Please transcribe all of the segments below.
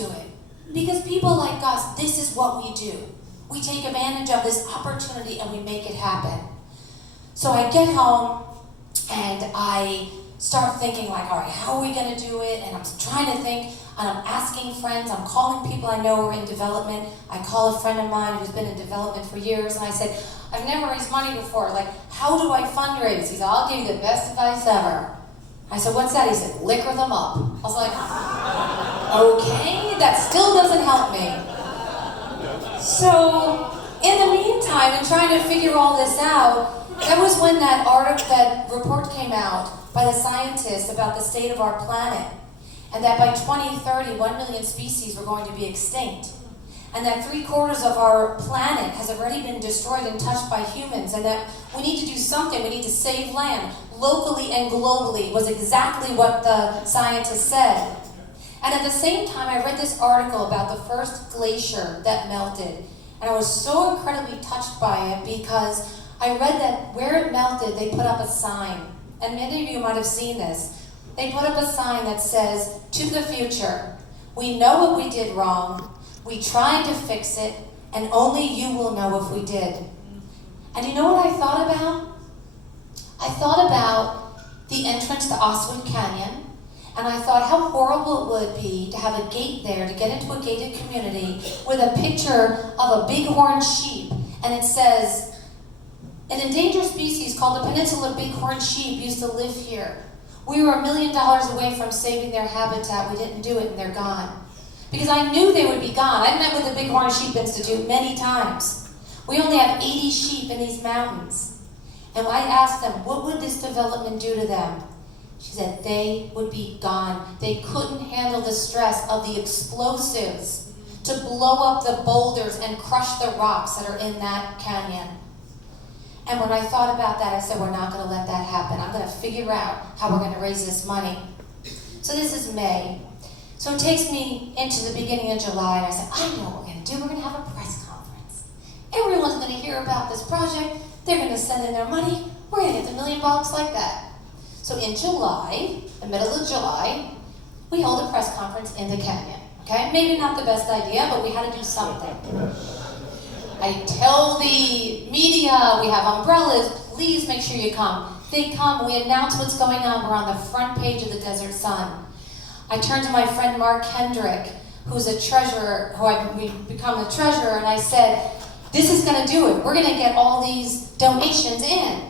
do it. Because people like us, this is what we do. We take advantage of this opportunity and we make it happen. So I get home and I start thinking like, all right, how are we gonna do it? And I'm trying to think, and I'm asking friends, I'm calling people I know who are in development. I call a friend of mine who's been in development for years, and I said, I've never raised money before, like, how do I fundraise? He said, I'll give you the best advice ever. I said, what's that? He said, liquor them up. I was like, okay, that still doesn't help me. So, in the meantime, in trying to figure all this out, that was when that report came out by the scientists about the state of our planet, and that by 2030, 1 million species were going to be extinct, and that 3/4 of our planet has already been destroyed and touched by humans, and that we need to do something, we need to save land, locally and globally, was exactly what the scientists said. And at the same time, I read this article about the first glacier that melted, and I was so incredibly touched by it because I read that where it melted, they put up a sign, and many of you might have seen this. They put up a sign that says, to the future, we know what we did wrong, we tried to fix it, and only you will know if we did. And you know what I thought about? I thought about the entrance to Oswit Canyon, and I thought how horrible it would be to have a gate there, to get into a gated community with a picture of a bighorn sheep, and it says, an endangered species called the Peninsula bighorn sheep used to live here. We were $1 million away from saving their habitat. We didn't do it, and they're gone. Because I knew they would be gone. I've met with the Bighorn Sheep Institute many times. We only have 80 sheep in these mountains. And I asked them, what would this development do to them? She said, they would be gone. They couldn't handle the stress of the explosives to blow up the boulders and crush the rocks that are in that canyon. And when I thought about that, I said, we're not going to let that happen. I'm going to figure out how we're going to raise this money. So this is May. So it takes me into the beginning of July, and I said, I know what we're going to do. We're going to have a press conference. Everyone's going to hear about this project. They're going to send in their money. We're going to get $1 million like that. So in July, the middle of July, we hold a press conference in the canyon. Okay? Maybe not the best idea, but we had to do something. I tell the media, we have umbrellas, please make sure you come. They come, we announce what's going on, we're on the front page of the Desert Sun. I turned to my friend Mark Hendrick, who's a treasurer, we've become a treasurer, and I said, this is going to do it. We're going to get all these donations in.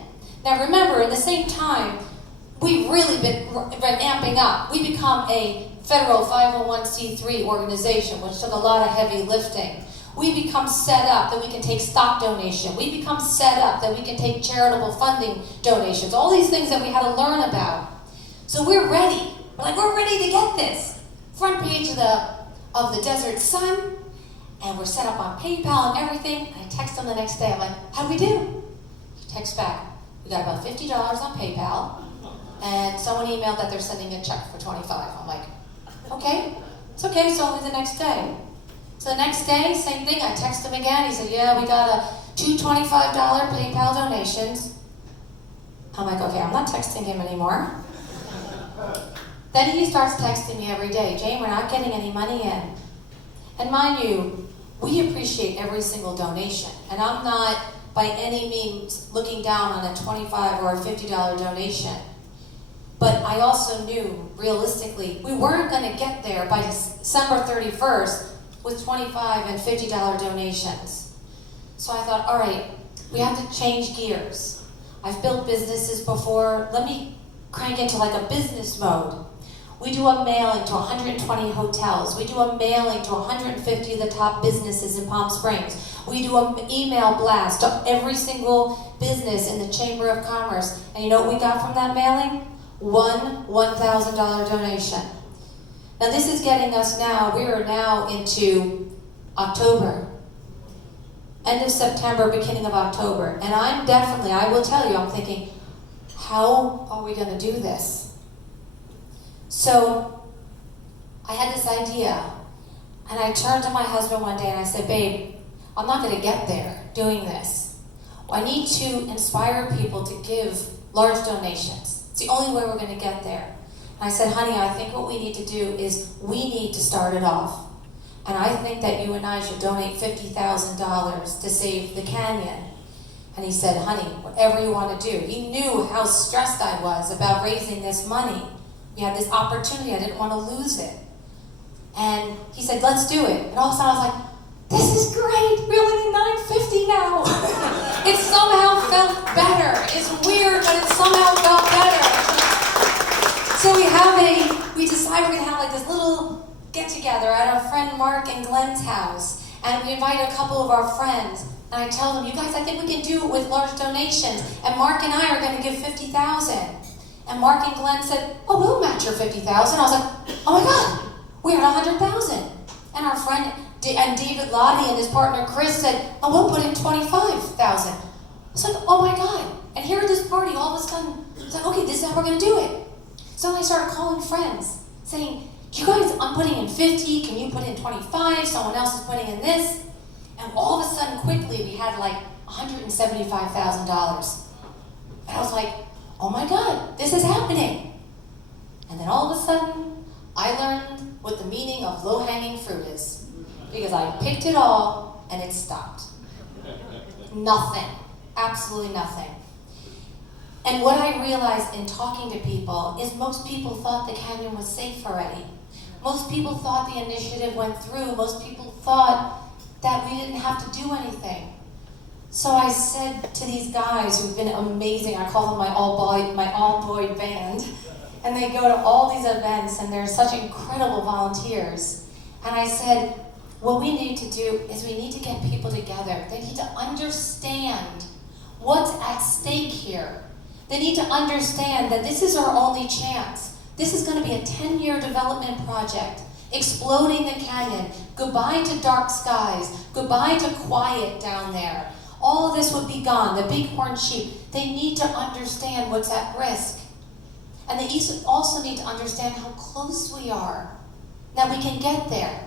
Now remember, at the same time, we've really been amping up. We become a federal 501c3 organization, which took a lot of heavy lifting. We become set up that we can take stock donation. We become set up that we can take charitable funding donations. All these things that we had to learn about. So we're ready. We're ready to get this. Front page of the Desert Sun, and we're set up on PayPal and everything. And I text him the next day. I'm like, how'd we do? He texts back, we got about $50 on PayPal, and someone emailed that they're sending a check for $25. I'm like, okay, it's okay, so only the next day. So the next day, same thing, I text him again. He said, yeah, we got two $25 PayPal donations. I'm like, okay, I'm not texting him anymore. Then he starts texting me every day, Jane, we're not getting any money in. And mind you, we appreciate every single donation. And I'm not by any means looking down on a $25 or a $50 donation. But I also knew, realistically, we weren't going to get there by December 31st with $25 and $50 donations. So I thought, all right, we have to change gears. I've built businesses before. Let me crank into like a business mode. We do a mailing to 120 hotels. We do a mailing to 150 of the top businesses in Palm Springs. We do an email blast to every single business in the Chamber of Commerce. And you know what we got from that mailing? One $1,000 donation. Now this is getting us now, we are now into October. End of September, beginning of October. And I will tell you, I'm thinking, how are we going to do this? So I had this idea, and I turned to my husband one day and I said, babe, I'm not going to get there doing this. I need to inspire people to give large donations. It's the only way we're going to get there. And I said, honey, I think what we need to do is we need to start it off. and I think that you and I should donate $50,000 to save the canyon. And he said, honey, whatever you want to do. He knew how stressed I was about raising this money. We had this opportunity, I didn't want to lose it. And he said, let's do it. And all of a sudden I was like, this is great, we only need $950 now. It somehow felt better. It's weird, but it somehow felt better. So we decide we're gonna have like this little get together at our friend Mark and Glenn's house. And we invited a couple of our friends. And I tell them, you guys, I think we can do it with large donations. And Mark and I are gonna give $50,000. And Mark and Glenn said, oh, we'll match your $50,000. I was like, oh my God, we're at $100,000. And our friend, and David Lottie and his partner Chris said, oh, we'll put in $25,000. I was like, oh my God. And here at this party, all of a sudden, I was like, okay, this is how we're gonna do it. So I started calling friends, saying, you guys, I'm putting in 50, can you put in 25? Someone else is putting in this. And all of a sudden, quickly, we had like $175,000. And I was like, oh my God, this is happening. And then all of a sudden, I learned what the meaning of low-hanging fruit is. Because I picked it all, and it stopped. Nothing. Absolutely nothing. And what I realized in talking to people is most people thought the canyon was safe already. Most people thought the initiative went through. Most people thought that we didn't have to do anything. So I said to these guys who've been amazing, I call them my all-boy band, and they go to all these events and they're such incredible volunteers. And I said, what we need to do is we need to get people together. They need to understand what's at stake here. They need to understand that this is our only chance. This is going to be a 10-year development project, exploding the canyon. Goodbye to dark skies. Goodbye to quiet down there. All of this would be gone. The bighorn sheep, they need to understand what's at risk. And they also need to understand how close we are, that we can get there.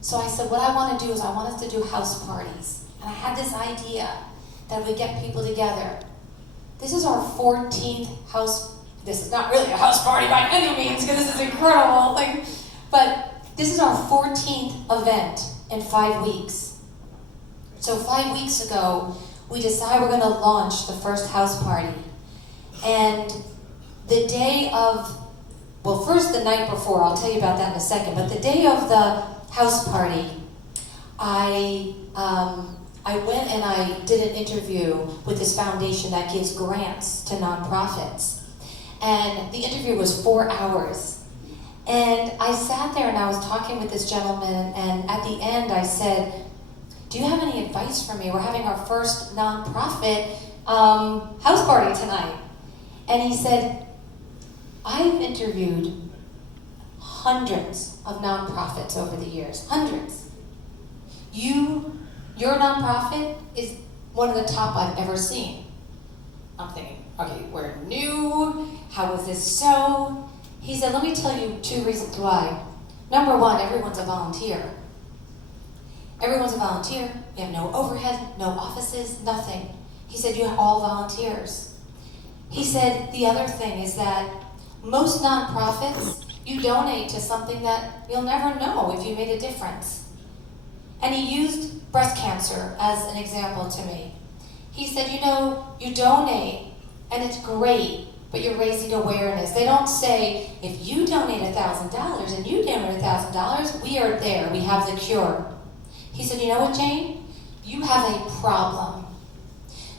So I said, what I want to do is I want us to do house parties. And I had this idea that we get people together. This is our 14th house. This is not really a house party by any means, because this is incredible. But this is our 14th event in 5 weeks. So 5 weeks ago, we decided we're going to launch the first house party. And the day of, well, first the night before, I'll tell you about that in a second, but the day of the house party, I went and I did an interview with this foundation that gives grants to nonprofits. And the interview was 4 hours. And I sat there and I was talking with this gentleman, and at the end I said, do you have any advice for me? We're having our first nonprofit house party tonight. And he said, I've interviewed hundreds of nonprofits over the years, hundreds. Your nonprofit is one of the top I've ever seen. I'm thinking, okay, we're new, how is this so? He said, let me tell you 2 reasons why. Number one, everyone's a volunteer. Everyone's a volunteer. We have no overhead, no offices, nothing. He said, you are all volunteers. He said, the other thing is that most nonprofits, you donate to something that you'll never know if you made a difference. And he used breast cancer as an example to me. He said, you know, you donate, and it's great, but you're raising awareness. They don't say, if you donate $1,000 and you donate $1,000, we are there, we have the cure. He said, you know what, Jane? You have a problem.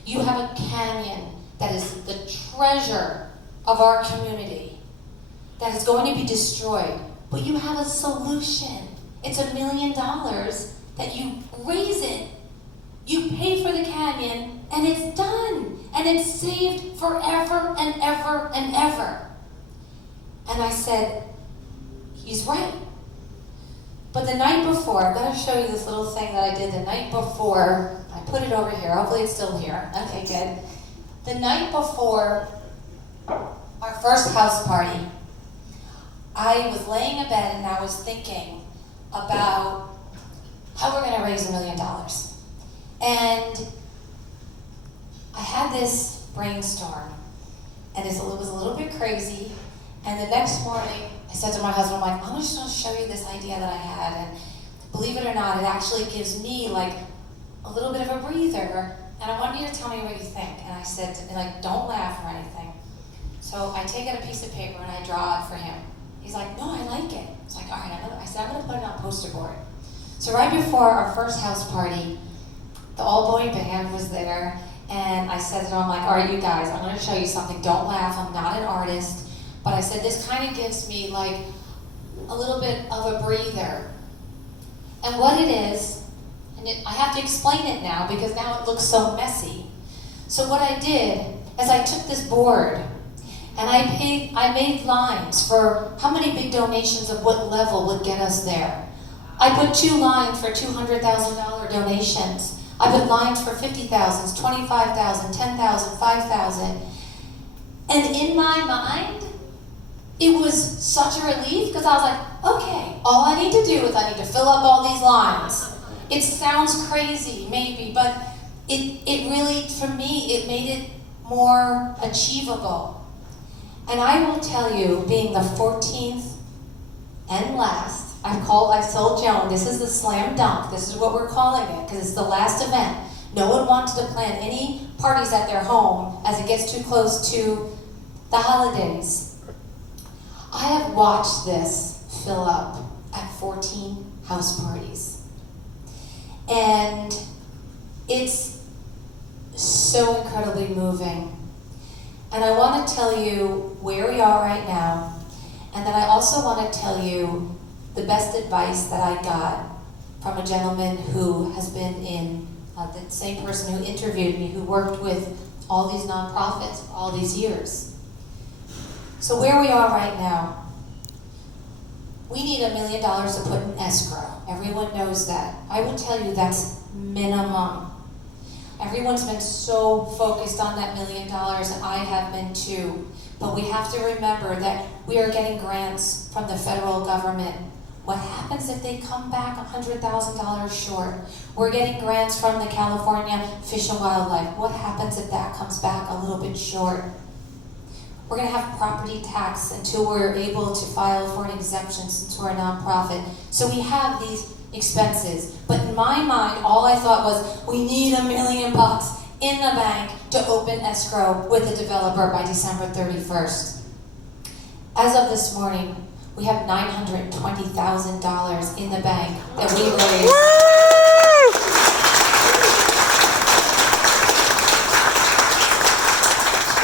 You have a canyon that is the treasure of our community that is going to be destroyed, but you have a solution. It's $1 million that you raise it, you pay for the canyon, and it's done. And it's saved forever and ever and ever. And I said, he's right. But the night before, I'm going to show you this little thing that I did the night before. I put it over here. Hopefully it's still here. Okay, good. The night before our first house party, I was laying in bed and I was thinking about how we're going to raise $1 million. And I had this brainstorm, and it was a little bit crazy. And the next morning, I said to my husband, I'm like, I'm just going to show you this idea that I had. And believe it or not, it actually gives me like a little bit of a breather, and I want you to tell me what you think. And I said, like, don't laugh or anything. So I take out a piece of paper and I draw it for him. He's like, no, I like it. It's like, all right, I said, I'm gonna put it on poster board. So right before our first house party, the all-boy band was there, and I said to them, I'm like, all right, you guys, I'm gonna show you something. Don't laugh, I'm not an artist. But I said, this kind of gives me like a little bit of a breather. And what it is, I have to explain it now because now it looks so messy. So what I did is I took this board and I made lines for how many big donations of what level would get us there. I put 2 lines for $200,000 donations. I put lines for 50,000, 25,000, 10,000, 5,000. And in my mind, it was such a relief because I was like, okay, all I need to do is I need to fill up all these lines. It sounds crazy, maybe, but it really, for me, it made it more achievable. And I will tell you, being the 14th and last, I've told Joan, this is the slam dunk. This is what we're calling it, because it's the last event. No one wanted to plan any parties at their home as it gets too close to the holidays. I have watched this fill up at 14 house parties. And it's so incredibly moving. And I want to tell you where we are right now. And then I also want to tell you the best advice that I got from a gentleman who has been in, the same person who interviewed me, who worked with all these nonprofits for all these years. So where we are right now, we need $1 million to put in escrow. Everyone knows that. I will tell you that's minimum. Everyone's been so focused on that $1 million, and I have been too. But we have to remember that we are getting grants from the federal government. What happens if they come back $100,000 short? We're getting grants from the California Fish and Wildlife. What happens if that comes back a little bit short? We're going to have property tax until we're able to file for an exemption since we're a nonprofit. So we have these expenses. But in my mind, all I thought was, we need $1 million in the bank to open escrow with the developer by December 31st. As of this morning, we have $920,000 in the bank that we raised.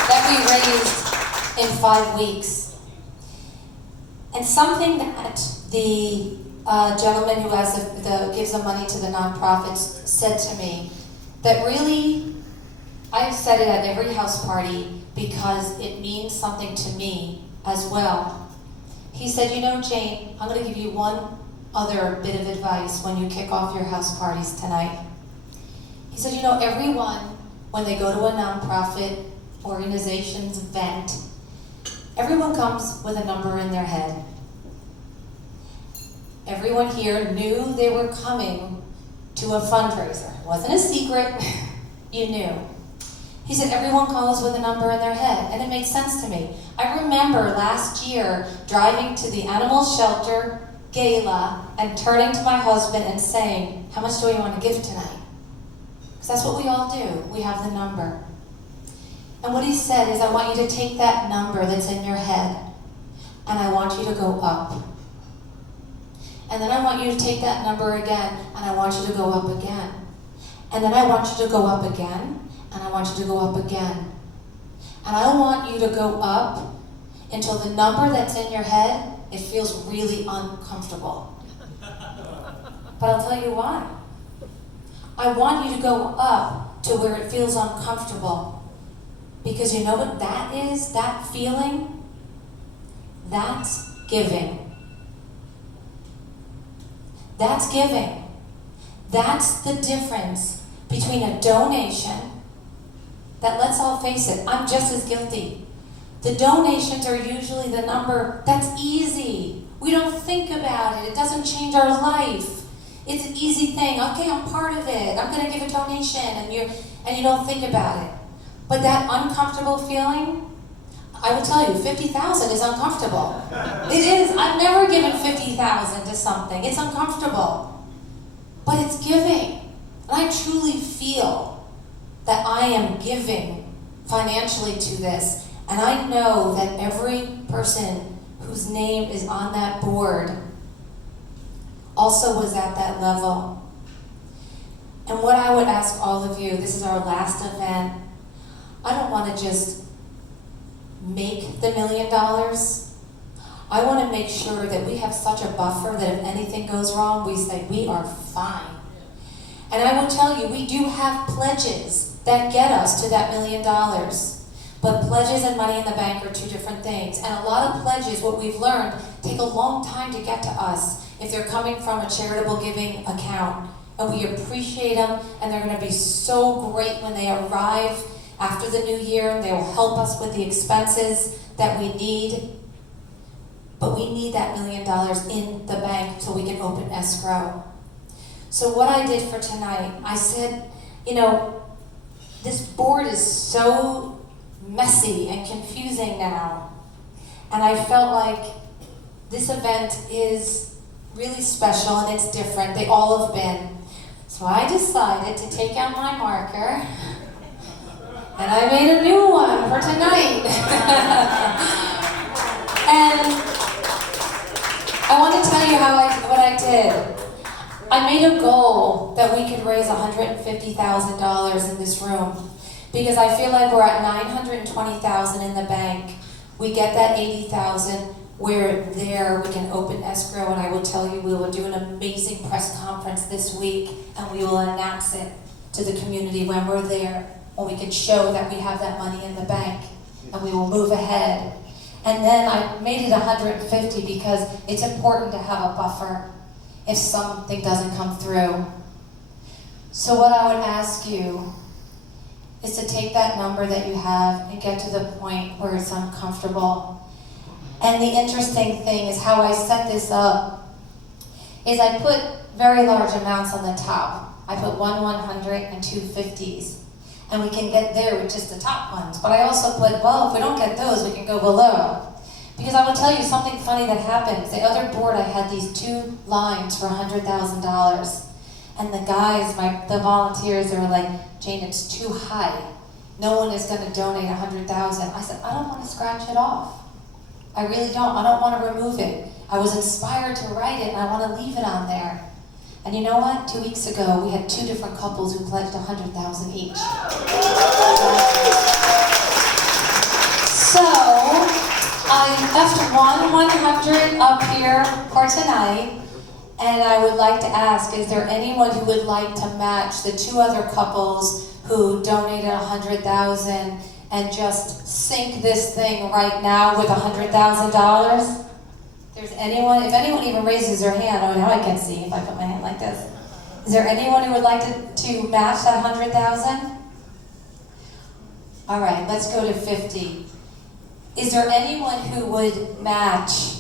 That we raised in 5 weeks. And something that the gentleman who gives the money to the nonprofits said to me, that really, I've said it at every house party because it means something to me as well. He said, you know, Jane, I'm going to give you one other bit of advice when you kick off your house parties tonight. He said, you know, everyone, when they go to a nonprofit organization's event, everyone comes with a number in their head. Everyone here knew they were coming to a fundraiser. It wasn't a secret, you knew. He said everyone goes with a number in their head, and it made sense to me. I remember last year driving to the animal shelter gala and turning to my husband and saying, how much do we want to give tonight? Because that's what we all do. We have the number. And what he said is, I want you to take that number that's in your head, and I want you to go up. And then I want you to take that number again, and I want you to go up again. And then I want you to go up again, and I want you to go up again. And I want you to go up until the number that's in your head, it feels really uncomfortable. But I'll tell you why. I want you to go up to where it feels uncomfortable. Because you know what that is? That feeling? That's giving. That's giving. That's the difference between a donation that, let's all face it, I'm just as guilty. The donations are usually the number that's easy. We don't think about it. It doesn't change our life. It's an easy thing. Okay, I'm part of it. I'm going to give a donation, and you don't think about it. But that uncomfortable feeling, I will tell you, 50,000 is uncomfortable. It is. I've never given 50,000 to something. It's uncomfortable. but it's giving. And I truly feel that I am giving financially to this. And I know that every person whose name is on that board also was at that level. And what I would ask all of you, this is our last event, I don't want to just make the $1 million. I want to make sure that we have such a buffer that if anything goes wrong, we say we are fine. And I will tell you, we do have pledges that get us to that $1 million. But pledges and money in the bank are two different things. And a lot of pledges, what we've learned, take a long time to get to us if they're coming from a charitable giving account. And we appreciate them, and they're going to be so great when they arrive after the new year. They will help us with the expenses that we need. But we need that $1 million in the bank so we can open escrow. So what I did for tonight, I said, you know, this board is so messy and confusing now. And I felt like this event is really special and it's different. They all have been. So I decided to take out my marker and I made a new one for tonight. And I want to tell you what I did. I made a goal that we could raise $150,000 in this room because I feel like we're at $920,000 in the bank. We get that $80,000. We're there. We can open escrow, and I will tell you, we will do an amazing press conference this week, and we will announce it to the community when we're there, when we can show that we have that money in the bank, and we will move ahead. And then I made it 150 because it's important to have a buffer if something doesn't come through. So what I would ask you is to take that number that you have and get to the point where it's uncomfortable. And the interesting thing is how I set this up is I put very large amounts on the top. I put 1 100 and 2 50s. And we can get there with just the top ones. But I also put, well, if we don't get those, we can go below. Because I will tell you something funny that happened. The other board, I had these 2 lines for $100,000. And the guys, the volunteers, they were like, Jane, it's too high. No one is going to donate $100,000. I said, I don't want to scratch it off. I really don't. I don't want to remove it. I was inspired to write it, and I want to leave it on there. And you know what? 2 weeks ago, we had 2 different couples who pledged $100,000 each. So I left 100 up here for tonight, and I would like to ask, is there anyone who would like to match the 2 other couples who donated $100,000 and just sink this thing right now with $100,000? There's anyone, if anyone even raises their hand, oh, now I can see if I put my hand like this. Is there anyone who would like to match that $100,000? All right, let's go to 50. Is there anyone who would match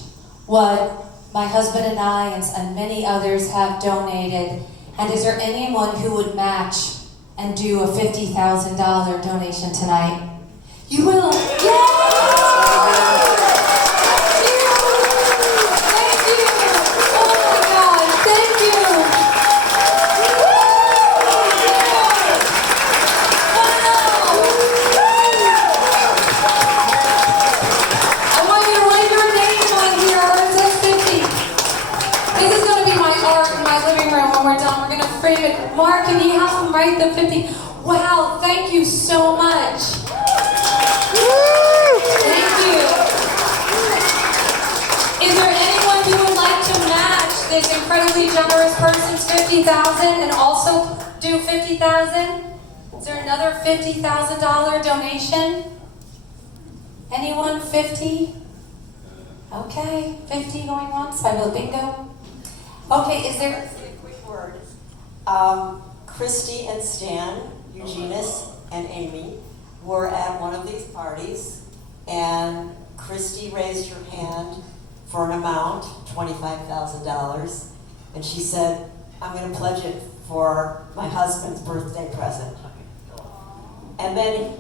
what my husband and I and many others have donated? And is there anyone who would match and do a $50,000 donation tonight? You will. Yay! Mark, can you help him write the 50? Wow, thank you so much. Thank you. Is there anyone who would like to match this incredibly generous person's $50,000 and also do $50,000? Is there another $50,000 donation? Anyone? 50? Okay, 50 going once. I will bingo. Okay, is there? Christy and Stan, Eugenius and Amy were at one of these parties, and Christy raised her hand for an amount, $25,000, and she said, I'm going to pledge it for my husband's birthday present. And then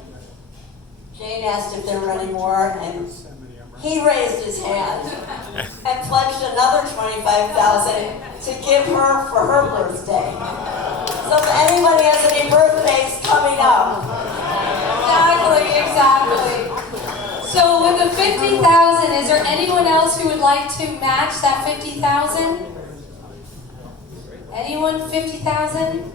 Jane asked if there were any more, and he raised his hand and pledged another $25,000. to give her for her birthday. So if anybody has any birthdays coming up. Exactly. So with the 50,000, is there anyone else who would like to match that 50,000? Anyone? 50,000?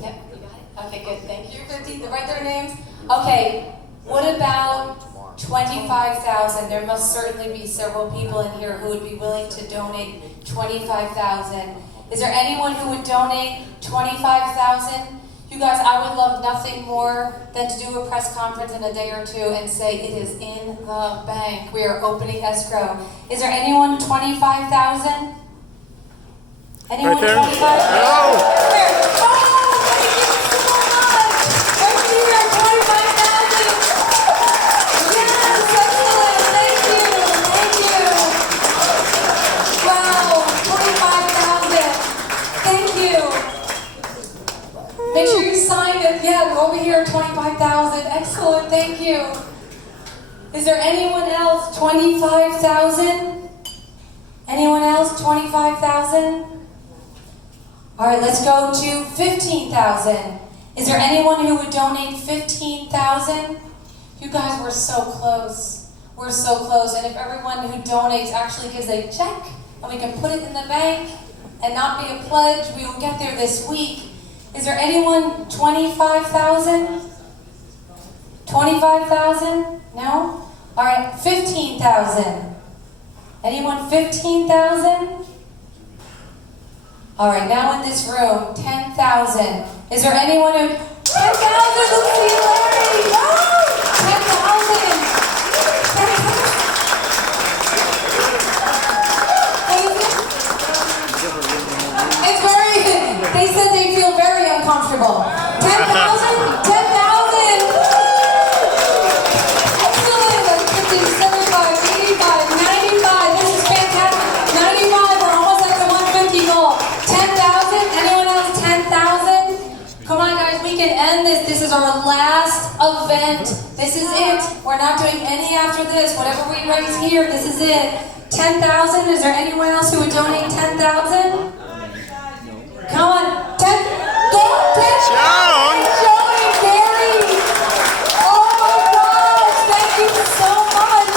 Yep, you got it. Okay, good. Thank you. 50. Write their names. Okay. What about 25,000? There must certainly be several people in here who would be willing to donate 25,000. Is there anyone who would donate 25,000? You guys, I would love nothing more than to do a press conference in a day or two and say it is in the bank. We are opening escrow. Is there anyone 25,000? Anyone 25,000? Hello. Make sure you sign it. Yeah, over here, 25,000. Excellent, thank you. Is there anyone else? 25,000? Anyone else? 25,000? All right, let's go to 15,000. Is there anyone who would donate 15,000? You guys were so close. We're so close. And if everyone who donates actually gives a check and we can put it in the bank and not be a pledge, we will get there this week. Is there anyone 25,000? 25,000? No? All right, 15,000. Anyone 15,000? All right, now in this room, 10,000. Is there anyone who 10,000? Let's see Larry. 10,000. 10,000. It's very, they said they feel very uncomfortable. 10,000? 10,000! Excellent! That's 50, 75, 85, 95. This is fantastic. 95, we're almost at the 150 goal. 10,000? Anyone else 10,000? Come on guys, we can end this. This is our last event. This is it. We're not doing any after this. Whatever we raise here, this is it. 10,000? Is there anyone else who would donate 10,000? Come on, 10, go, 10. Joan! Joan and Gary. Oh my gosh, thank you so much.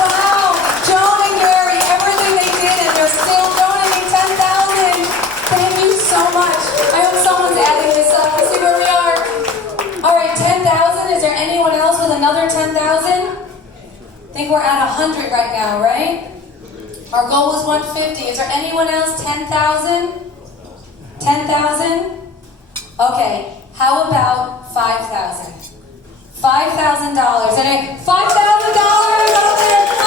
Wow, Joan and Gary, everything they did and they're still donating 10,000. Thank you so much. I hope someone's adding this up. Let's see where we are. All right, 10,000. Is there anyone else with another 10,000? I think we're at 100 right now, right? Our goal was 150. Is there anyone else 10,000? 10,000? Okay, how about 5,000? $5,000. $5,000 out there.